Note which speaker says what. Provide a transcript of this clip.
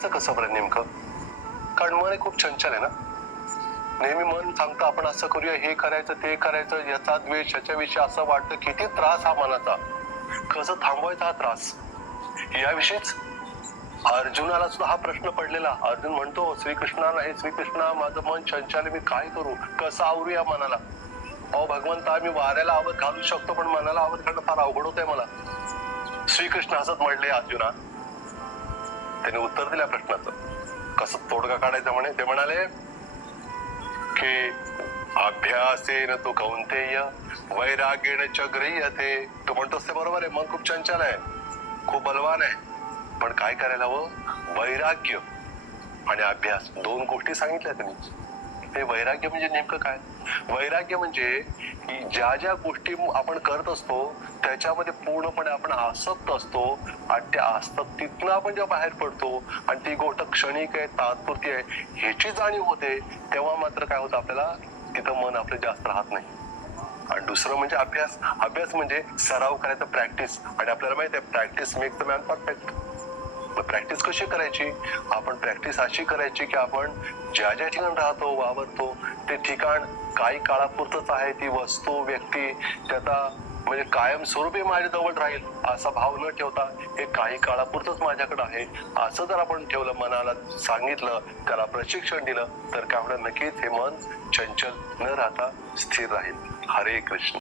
Speaker 1: कसं बरं नेमकं? कारण मन हे खूप चंचल आहे ना? नेहमी मन सांगतं आपण असं करूया हे करायचं ते करायचं याचा द्वेष याच्याविषयी असं वाटतं किती त्रास हा मनाचा. कसं थांबवायचा हा त्रास? याविषयीच अर्जुनाला सुद्धा हा प्रश्न पडलेला. अर्जुन म्हणतो श्रीकृष्णाला नाही श्रीकृष्णा माझं मन चंचल मी काय करू? कसं आवरू या मनाला? अहो भगवंता मी वाऱ्याला आवत घालू शकतो पण मनाला आवत घालणं फार अवघड होत आहे मला. श्रीकृष्ण हसत म्हणले अर्जुना त्याने उत्तर दिल्या प्रश्नाचं. कसं तोडगा काढायचं म्हणे? ते म्हणाले की अभ्यासेन तो कौंतेय वैराग्येण च गृह्यते. तू म्हणतोस ते बरोबर आहे मन खूप चंचल आहे खूप बलवान आहे. पण काय करायला हवं? वैराग्य आणि अभ्यास दोन गोष्टी सांगितल्या त्यांनी. ते वैराग्य म्हणजे नेमकं काय? वैराग्य म्हणजे की ज्या ज्या गोष्टी आपण करत असतो त्याच्यामध्ये पूर्णपणे आपण आसक्त असतो आणि त्या आसक्तीतनं आपण जेव्हा बाहेर पडतो आणि ती गोष्ट क्षणिक आहे तात्पुरती आहे ह्याची जाणीव होते तेव्हा मात्र काय होतं आपल्याला तिथं मन आपलं जास्त राहत नाही. आणि दुसरं म्हणजे अभ्यास. अभ्यास म्हणजे सराव करायचा प्रॅक्टिस आणि आपल्याला माहिती आहे practice make the man perfect practice कशी करायची? आपण प्रॅक्टिस अशी करायची की आपण ज्या ज्या ठिकाणी राहतो वावरतो ते ठिकाण काही काळापुरतच आहे. ती वस्तू व्यक्ती त्याचा म्हणजे कायम स्वरूपी माझ्या जवळ राहील असा भाव न ठेवता हे काही काळापुरतच माझ्याकडे आहे. असं जर आपण ठेवलं मनाला सांगितलं त्याला प्रशिक्षण दिलं तर काय होणार? नक्कीच हे मन चंचल न राहता स्थिर राहील. हरे कृष्ण.